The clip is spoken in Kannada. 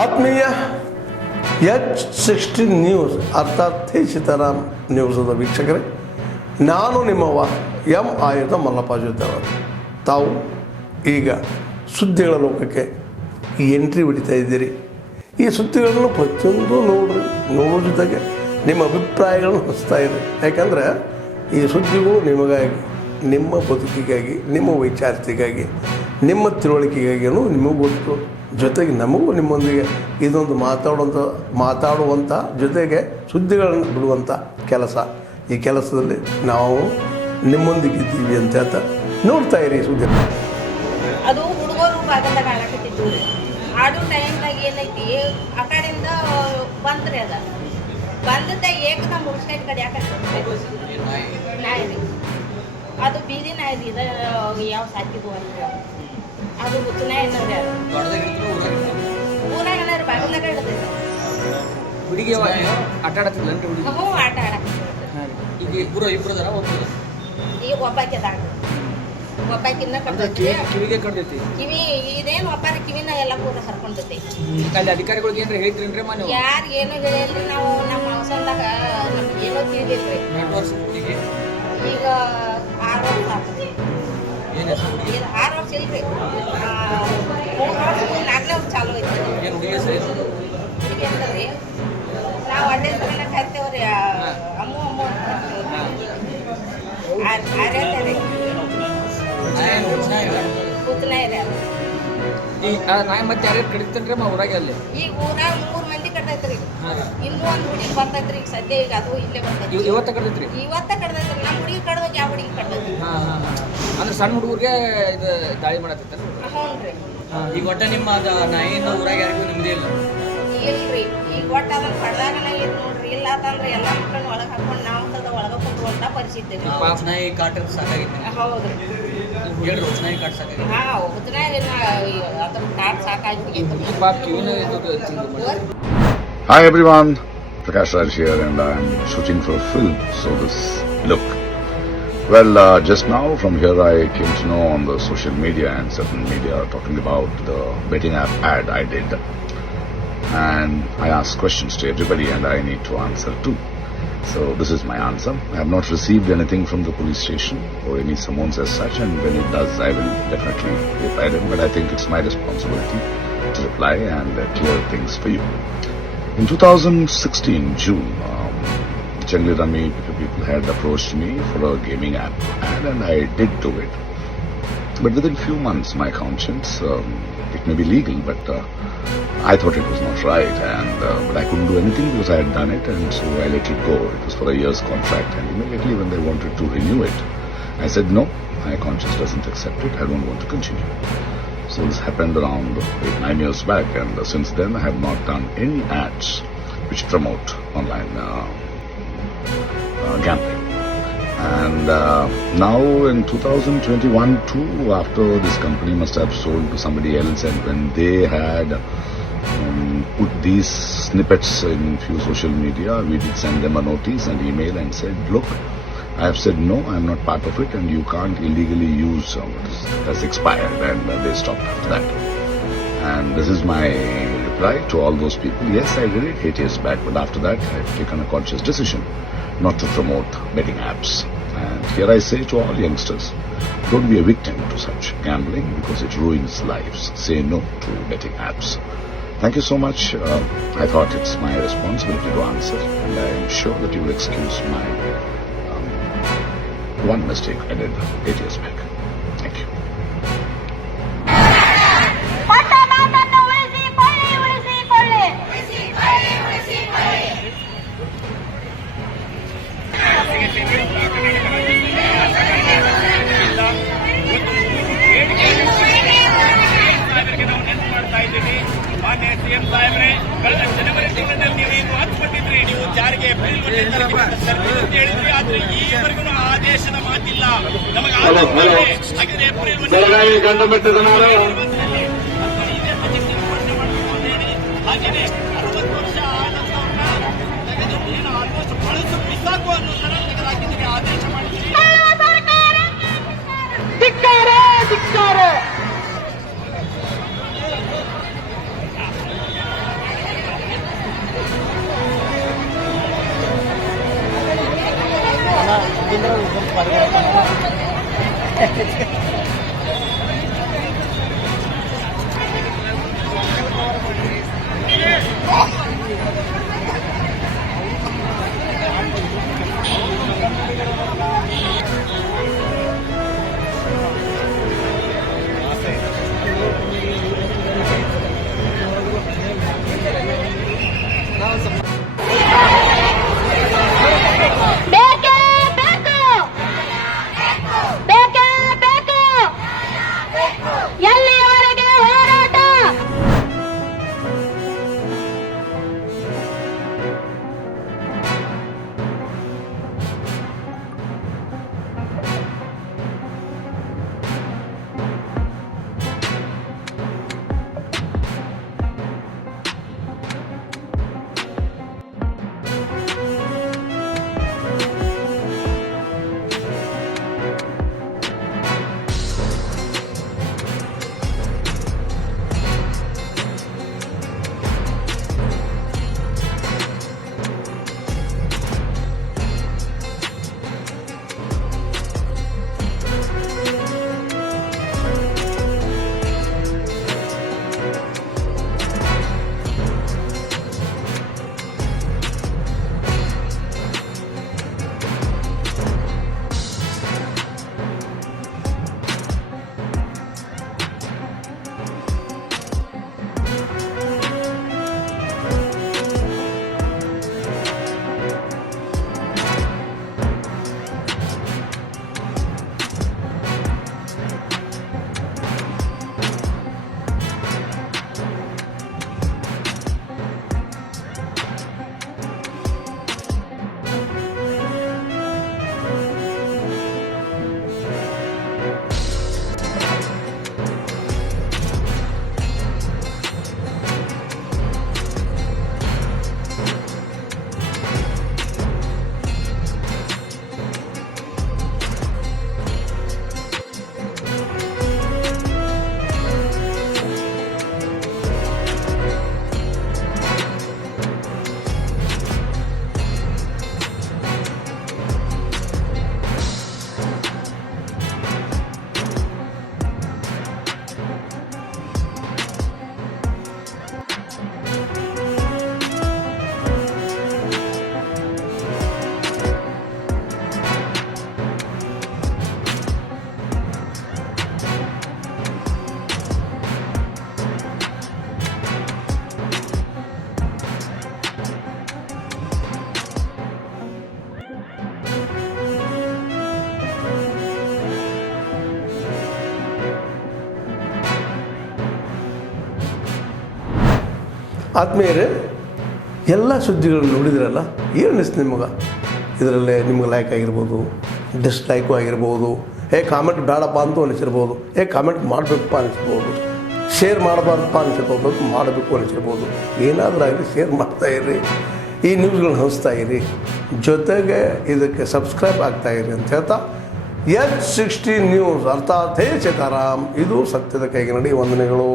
ಆತ್ಮೀಯ H16 ನ್ಯೂಸ್ ಅರ್ಥಾತ್ ಥೇ ಸೀತಾರಾಮ್ ನ್ಯೂಸದ ವೀಕ್ಷಕರೇ, ನಾನು ನಿಮ್ಮವ ಎಂ ಆಯುಧ ಮಲ್ಲಪ್ಪ ಜೊತೆಯವರು. ತಾವು ಈಗ ಸುದ್ದಿಗಳ ಲೋಕಕ್ಕೆ ಎಂಟ್ರಿ ಹೊಡಿತಾ ಇದ್ದೀರಿ. ಈ ಸುದ್ದಿಗಳನ್ನು ಪ್ರತಿಯೊಂದು ನೋಡೋ ಜೊತೆಗೆ ನಿಮ್ಮ ಅಭಿಪ್ರಾಯಗಳನ್ನು ಹಚ್ತಾ ಇರಿ. ಯಾಕಂದರೆ ಈ ಸುದ್ದಿಗಳು ನಿಮಗಾಗಿ, ನಿಮ್ಮ ಬದುಕಿಗಾಗಿ, ನಿಮ್ಮ ವೈಚಾರಿಕೆಗಾಗಿ, ನಿಮ್ಮ ತಿಳುವಳಿಕೆಗಾಗಿಯೂ ನಿಮಗೂ ಗೊತ್ತು. ಜೊತೆಗೆ ನಮಗೂ ನಿಮ್ಮೊಂದಿಗೆ ಇದೊಂದು ಮಾತಾಡುವಂಥ ಜೊತೆಗೆ ಸುದ್ದಿಗಳನ್ನು ಬಿಡುವಂಥ ಕೆಲಸ. ಈ ಕೆಲಸದಲ್ಲಿ ನಾವು ನಿಮ್ಮೊಂದಿಗೆ ಇದ್ದೀವಿ ಅಂತ ಹೇಳ್ತಾ ನೋಡ್ತಾ ಇರಿ ಸುದ್ದಿ. ಅದು ಹುಡುಗರು ಭಾಗದಾಗ ಆಡಕತ್ತಿದ್ದು ಆಡೋ ಟೈಮ್ದಾಗ ಏನೈತಿ, ಆ ಕಡೆಯಿಂದ ಬಂದ್ರಿ ಅದ ಬಂದದ್ದ ಏಕದಮ್ ಮುಗಿಸ್ಕೈ ಕಡೆ ನಾಯಿ ರೀ. ಅದು ಬೀದಿ ನಾಯಿ ರೀ. ಯಾವ ಸಾಕಿದ್ವು ಅಂತ ಅದು ಹುಚ್ಚನಾಯಿ ಅನ್ನೋದು ಯಾರು ಊರಾಗ ಬಾಗಿಲ್ದಾಗ ಇಡ್ತೈತೆ. ಹುಡುಗಿ ಆಟ ಆಡತ್ತಿಲ್ಲ ಹುಡುಗಿ. ಹ್ಞೂ ಆಟ ಆಡಕ್ಕೆ ಈಗ ಇಬ್ಬರದಾರ ಈಗ ಒಬ್ಬಾಕಿದಾಗ ಒಬ್ಬಾಕಿನ್ನ ಕಟ್ಟೈತಿ, ಕಿವಿಗೆ ಕಟ್ಟೈತಿ. ಕಿವಿ ಇದೇನು ಒಬ್ಬರ ಕಿವಿನ ಎಲ್ಲ ಪೂರ ಹರ್ಕೊಂಡೈತಿ. ಅಲ್ಲಿ ಅಧಿಕಾರಿಗಳಿಗೆ ಏನ್ರಿ ಹೇಳ್ತೀರೇನ್ರಿ ಮನೆ? ಯಾರು ಏನೋ ಹೇಳಿಲ್ರಿ. ನಾವು ನಮ್ಮ ಅವಸರದಾಗ ನಮ್ಗೆ ಏನೋ ತಿಳಿದಿಲ್ರಿ. ಈಗ 6 ವರ್ಷ ಆಗ್ತದೆ. 6 ವರ್ಷ ಇಲ್ರಿ, 3 ವರ್ಷ 4ನೇ ವರ್ಷ ಚಾಲು ಐತಿ. ಹುಡುಗಿ ಅಂತಂದ್ರಿ ನಾವು ಅಡ್ಡೆ ತಗೊಂಡಾಗ ಕರಿತೇವ್ರಿ ಅಮ್ಮು ಅಂತ ಆರ್ಯಂತೇರಿ ಕೂತನಾಯಿ ರೀ. ನಾಯಿ ಮತ್ತೆ ಯಾರ್ಯಾರು ಕಡಿತೇನ್ರಿ ಊರಾಗ? ಅಲ್ಲಿ ಈಗ ಊರಾಗ 3 ಮಂದಿ ಕಡ್ದೈತ್ರಿ. ಇನ್ನೂ ಒಂದು ಹುಡುಗಿ ಬರ್ತೈತ್ರಿ. ಈಗ ಸದ್ಯ ಈಗ ಅದು ಇಲ್ಲೇ ಬರ್ತೈತಿ. ಇವತ್ತ ಕಡ್ದೈತ್ರಿ? ಇವತ್ತ ಕಡ್ದೈತ್ರಿ. ನಮ್ಮ ಹುಡುಗಿ ಕಡ್ದಾಗ ಯಾವ ಹುಡುಗಿ ಕಡ್ದೈತಿ? ಅಂದ್ರೆ ಸಣ್ಣ ಹುಡುಗರಿಗೆ ಇದು ದಾಳಿ ಮಾಡತ್ತೈತೆ. ಹ್ಞೂ ರೀ. ಈಗ ಒಟ್ಟ ನಿಮ್ಮ ನಾಯಿಯಿಂದ ಊರಾಗ ಯಾರಿಗೂ ನಿಮ್ಮದೇ ಇಲ್ಲ? ಇಲ್ರಿ. ಈಗ ಒಟ್ಟು ಅದನ್ನ ಕಡ್ದಾಗನ ಇದು ನೋಡ್ರಿ. ಇಲ್ಲ ಅಂತಂದ್ರೆ ಎಲ್ಲ ಮಕ್ಕಳನ್ನ ಒಳಗೆ ಹಾಕೊಂಡು ನಾವು ಅಂತದ ಒಳಗೆ ಕುಂತ್ರುವಂಥ ಪರಿಸ್ಥಿತಿ ರೀ. ನಾಯಿ ಕಾಟ ಸಾಕಾಗಿತ್ತು. ಹೌದ್ರಿ. ಹೇಳ್ರಿ ಹುಚ್ಚನಾಯಿ ಕಾಟ ಸಾಕಾಗಿತ್ತು. ಹಾಂ, ಹುಚ್ಚನಾಯಿ ಅದ್ರ ಕಾಟ ಸಾಕಾಗಿತ್ತು. ಪಾಪ ಕಿವಿನ Hi everyone, Prakash Raj here and I'm shooting for a film, so this look. Well, just now from here I came to know on the social media and certain media are talking about the betting app ad I did. And I asked questions to everybody and I need to answer too. So this is my answer. I have not received anything from the police station or any summons as such, and when it does I will definitely reply them, but I think it's my responsibility to reply and clear things for you. In 2016 June, Jangli Rami people had approached me for a gaming app ad and I did do it. But within few months my conscience, it may be legal, but I thought it was not right, and but I couldn't do anything because I had done it, and so I let it go. It was for a year's contract, and immediately when they wanted to renew it, I said no, my conscience doesn't accept it, I don't want to continue. So this happened around 8-9 years back, and since then I have not done any ads which promote online gambling. And now in 2021 too, after this company must have sold to somebody else, and when they had put these snippets in few social media, we did send them a notice and email and said, look, I have said no, I am not part of it, and you can't illegally use that's expired, and they stopped after that. And this is my reply to all those people. Yes, I did it 8 years back, but after that I have taken a conscious decision not to promote betting apps. And here I say to all youngsters, don't be a victim to such gambling because it ruins lives. Say no to betting apps. Thank you so much. I thought it's my responsibility to answer, and I am sure that you will excuse my one mistake I did 8 years back. Thank you. ಮಾನ್ಯ ಸಿಎಂ ಸಾಹೇಬ್ರೆ, ಕಳೆದ ಜನವರಿ ತಿಂಗಳಲ್ಲಿ ನೀವೇನು ಹಚ್ಚಿಕೊಂಡಿದ್ರಿ, ನೀವು ಜಾರಿಗೆ ಹೇಳಿದ್ರಿ, ಆದ್ರೆ ಈವರೆಗೂ ಆದೇಶದ ಮಾತಿಲ್ಲ. ನಮಗೆ ಹಾಗೆಯೇ 60 ವರ್ಷ ಆನಂತರನ್ನ ಏನು ಆಲ್ಮೋಸ್ಟ್ ಬಳಸು ಬಿಸಾಕು ಅನ್ನೋ ತರ ತೆಗೆದಾಕಿದ್ದೀವಿ, ಆದೇಶ ಮಾಡಿದ್ದೀವಿ. ಬೇಕೇ ಬೇಕು ಬೇಕೇ ಬೇಕು ಎಲ್ಲಿಯವರೆಗೆ ಹೋರಾಟ ಆತ್ಮೀಯರೇ, ಎಲ್ಲ ಸುದ್ದಿಗಳನ್ನು ನೋಡಿದ್ರಲ್ಲ, ಏನು ಅನಿಸ್ತು ನಿಮಗೆ? ಇದರಲ್ಲೇ ನಿಮ್ಗೆ ಲೈಕ್ ಆಗಿರ್ಬೋದು, ಡಿಸ್ಲೈಕು ಆಗಿರ್ಬೋದು, ಕಾಮೆಂಟ್ ಬೇಡಪ್ಪ ಅಂತೂ ಅನಿಸಿರ್ಬೋದು, ಕಾಮೆಂಟ್ ಮಾಡಬೇಕಪ್ಪ ಅನಿಸಿರ್ಬೋದು, ಶೇರ್ ಮಾಡಬಾರ್ದಪ್ಪ ಅನಿಸಿರ್ಬೋದು, ಮಾಡಬೇಕು ಅನಿಸಿರ್ಬೋದು. ಏನಾದರೂ ಆಗಲಿ ಶೇರ್ ಮಾಡ್ತಾಯಿರಿ, ಈ ನ್ಯೂಸ್ಗಳನ್ನ ಹಂಚ್ತಾ ಇರಿ, ಜೊತೆಗೆ ಇದಕ್ಕೆ ಸಬ್ಸ್ಕ್ರೈಬ್ ಆಗ್ತಾಯಿರಿ ಅಂತ ಹೇಳ್ತಾ H16 ನ್ಯೂಸ್ ಅರ್ಥಾತ್ ಹೇ ಸೀತಾರಾಮ್, ಇದು ಸತ್ಯದ ಕೈಗೆ ನಡಿ. ವಂದನೆಗಳು.